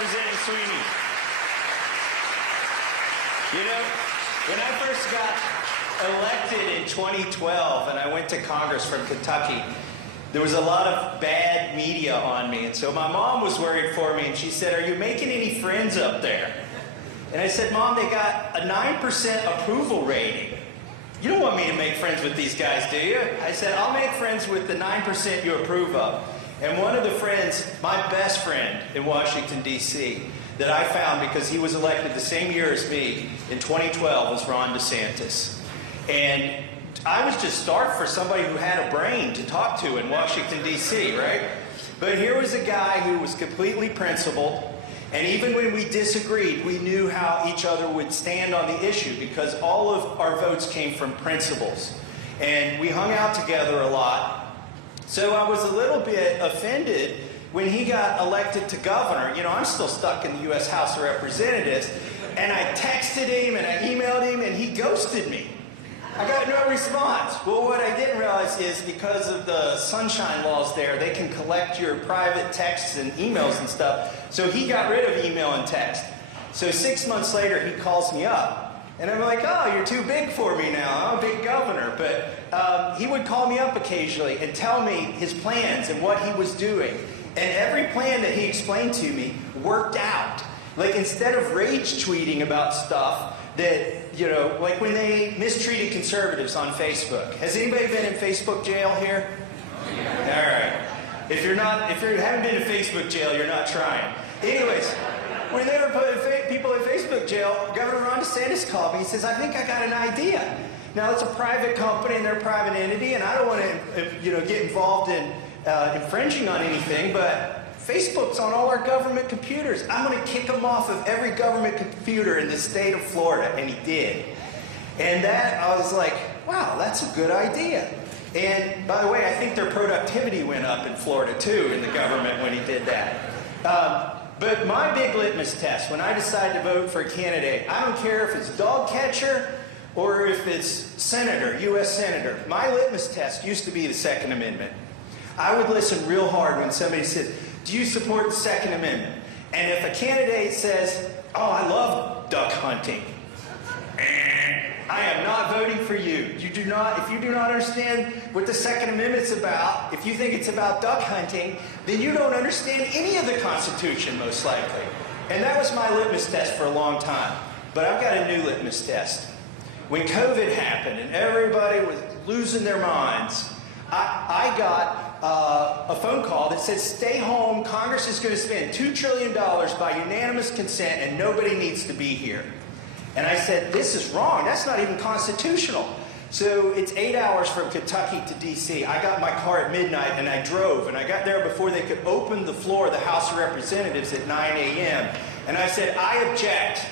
Representing Sweeney. You know, when I first got elected in 2012 and I went to Congress from Kentucky, there was a lot of bad media on me. And so my mom was worried for me and she said, "Are you making any friends up there?" And I said, "Mom, they got a 9% approval rating. You don't want me to make friends with these guys, do you?" I said, "I'll make friends with the 9% you approve of." And one of the friends, my best friend in Washington, D.C., that I found because he was elected the same year as me in 2012 was Ron DeSantis. And I was just starved for somebody who had a brain to talk to in Washington, D.C., right? But here was a guy who was completely principled, and even when we disagreed, we knew how each other would stand on the issue because all of our votes came from principles. And we hung out together a lot. So I was a little bit offended when he got elected to governor. You know, I'm still stuck in the U.S. House of Representatives, and I texted him and I emailed him, and he ghosted me. I got no response. Well, what I didn't realize is because of the sunshine laws there, they can collect your private texts and emails and stuff. So he got rid of email and text. So 6 months later, he calls me up. And I'm like, "Oh, you're too big for me now. I'm a big governor." But he would call me up occasionally and tell me his plans and what he was doing. And every plan that he explained to me worked out. Like, instead of rage tweeting about stuff that, you know, like when they mistreated conservatives on Facebook. Has anybody been in Facebook jail here? All right. If you haven't been in Facebook jail, you're not trying. Anyways, when they were putting people in Facebook jail, Governor Ron DeSantis called me. He says, "I think I got an idea." Now, it's a private company and they're a private entity, and I don't want to, you know, get involved in infringing on anything, but Facebook's on all our government computers. I'm going to kick them off of every government computer in the state of Florida, and he did. And that, I was like, wow, that's a good idea. And by the way, I think their productivity went up in Florida too in the government when he did that. But my big litmus test when I decide to vote for a candidate, I don't care if it's dog catcher or if it's senator, U.S. senator. My litmus test used to be the Second Amendment. I would listen real hard when somebody said, "Do you support the Second Amendment?" And if a candidate says, "Oh, I love duck hunting," I am not voting for you. If you do not understand what the Second Amendment's about, if you think it's about duck hunting, then you don't understand any of the Constitution, most likely. And that was my litmus test for a long time. But I've got a new litmus test. When COVID happened and everybody was losing their minds, I got a phone call that said, "Stay home, Congress is going to spend $2 trillion by unanimous consent and nobody needs to be here." And I said, "This is wrong, that's not even constitutional." So it's 8 hours from Kentucky to D.C. I got my car at midnight and I drove, and I got there before they could open the floor of the House of Representatives at 9 a.m. And I said, "I object.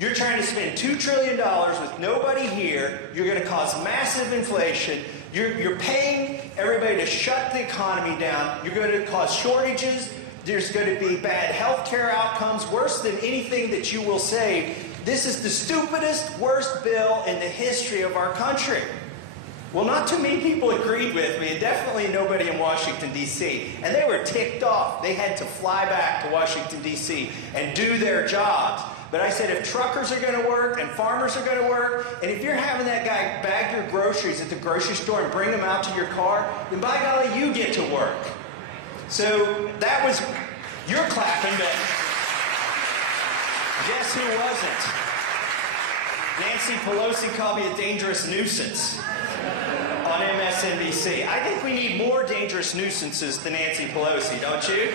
You're trying to spend $2 trillion with nobody here. You're going to cause massive inflation. You're paying everybody to shut the economy down. You're going to cause shortages. There's going to be bad health care outcomes, worse than anything that you will say. This is the stupidest, worst bill in the history of our country." Well, not too many people agreed with me, and definitely nobody in Washington, D.C. And they were ticked off. They had to fly back to Washington, D.C. and do their jobs. But I said, if truckers are going to work and farmers are going to work, and if you're having that guy bag your groceries at the grocery store and bring them out to your car, then by golly, you get to work. So that was, you're clapping, but guess who wasn't? Nancy Pelosi called me a dangerous nuisance on MSNBC. I think we need more dangerous nuisances than Nancy Pelosi, don't you?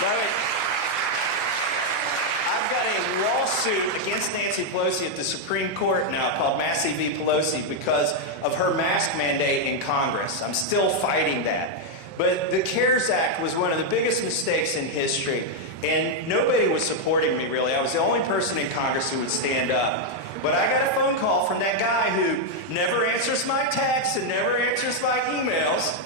By the way, I've got a lawsuit against Nancy Pelosi at the Supreme Court now called Massie v. Pelosi because of her mask mandate in Congress. I'm still fighting that. But the CARES Act was one of the biggest mistakes in history, and nobody was supporting me, really. I was the only person in Congress who would stand up. But I got a phone call from that guy who never answers my texts and never answers my emails.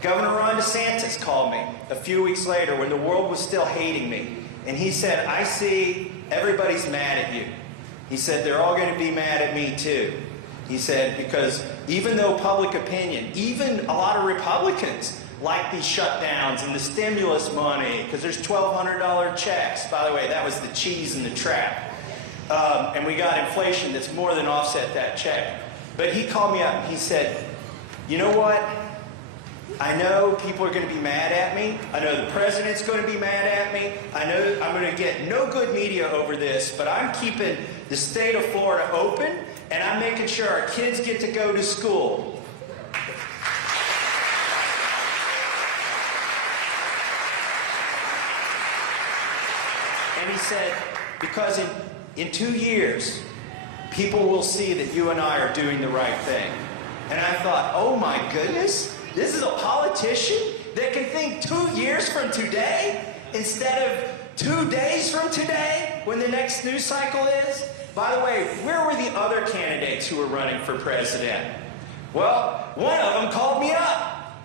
Governor Ron DeSantis called me a few weeks later when the world was still hating me. And he said, "I see everybody's mad at you." He said, "They're all going to be mad at me too." He said, because even though public opinion, even a lot of Republicans like these shutdowns and the stimulus money, because there's $1,200 checks. By the way, that was the cheese in the trap. And we got inflation that's more than offset that check. But he called me up and he said, you know what? I know people are going to be mad at me. I know the president's going to be mad at me. I know I'm going to get no good media over this, but I'm keeping the state of Florida open, and I'm making sure our kids get to go to school. And he said, because in 2 years, people will see that you and I are doing the right thing. And I thought, oh my goodness, this is a politician that can think 2 years from today instead of 2 days from today when the next news cycle is? By the way, where were the other candidates who were running for president? Well, one of them called me up.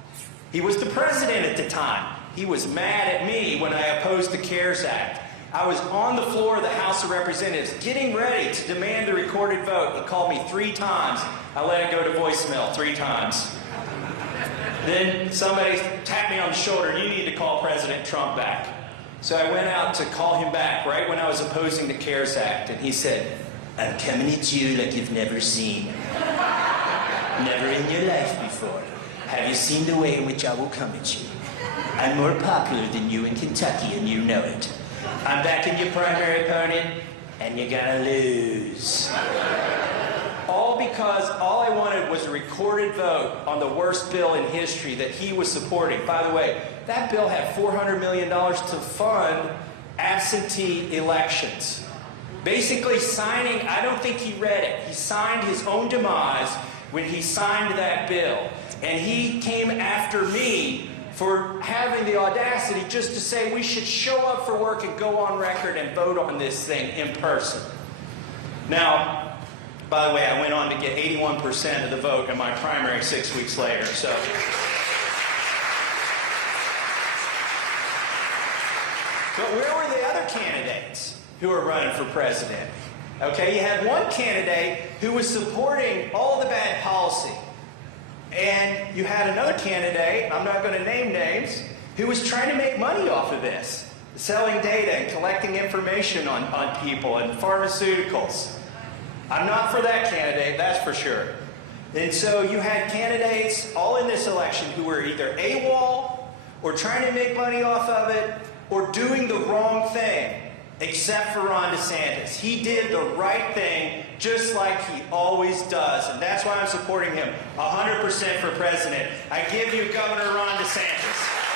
He was the president at the time. He was mad at me when I opposed the CARES Act. I was on the floor of the House of Representatives getting ready to demand the recorded vote. He called me 3 times. I let it go to voicemail 3 times. Then somebody tapped me on the shoulder, you need to call President Trump back. So I went out to call him back right when I was opposing the CARES Act, and he said, I'm coming at you like you've never seen. Never in your life before. Have you seen the way in which I will come at you? I'm more popular than you in Kentucky, and you know it. I'm backing your primary opponent, and you're gonna lose. All because all I wanted was a recorded vote on the worst bill in history that he was supporting. By the way, that bill had $400 million to fund absentee elections. Basically signing, I don't think he read it. He signed his own demise when he signed that bill. And he came after me for having the audacity just to say we should show up for work and go on record and vote on this thing in person. Now, by the way, I went on to get 81% of the vote in my primary 6 weeks later. So, but where were the other candidates who were running for president? Okay, you had one candidate who was supporting all the bad policy. And you had another candidate, I'm not going to name names, who was trying to make money off of this, selling data and collecting information on people and pharmaceuticals. I'm not for that candidate, that's for sure. And so you had candidates all in this election who were either AWOL or trying to make money off of it or doing the wrong thing, except for Ron DeSantis. He did the right thing just like he always does, and that's why I'm supporting him 100% for president. I give you Governor Ron DeSantis.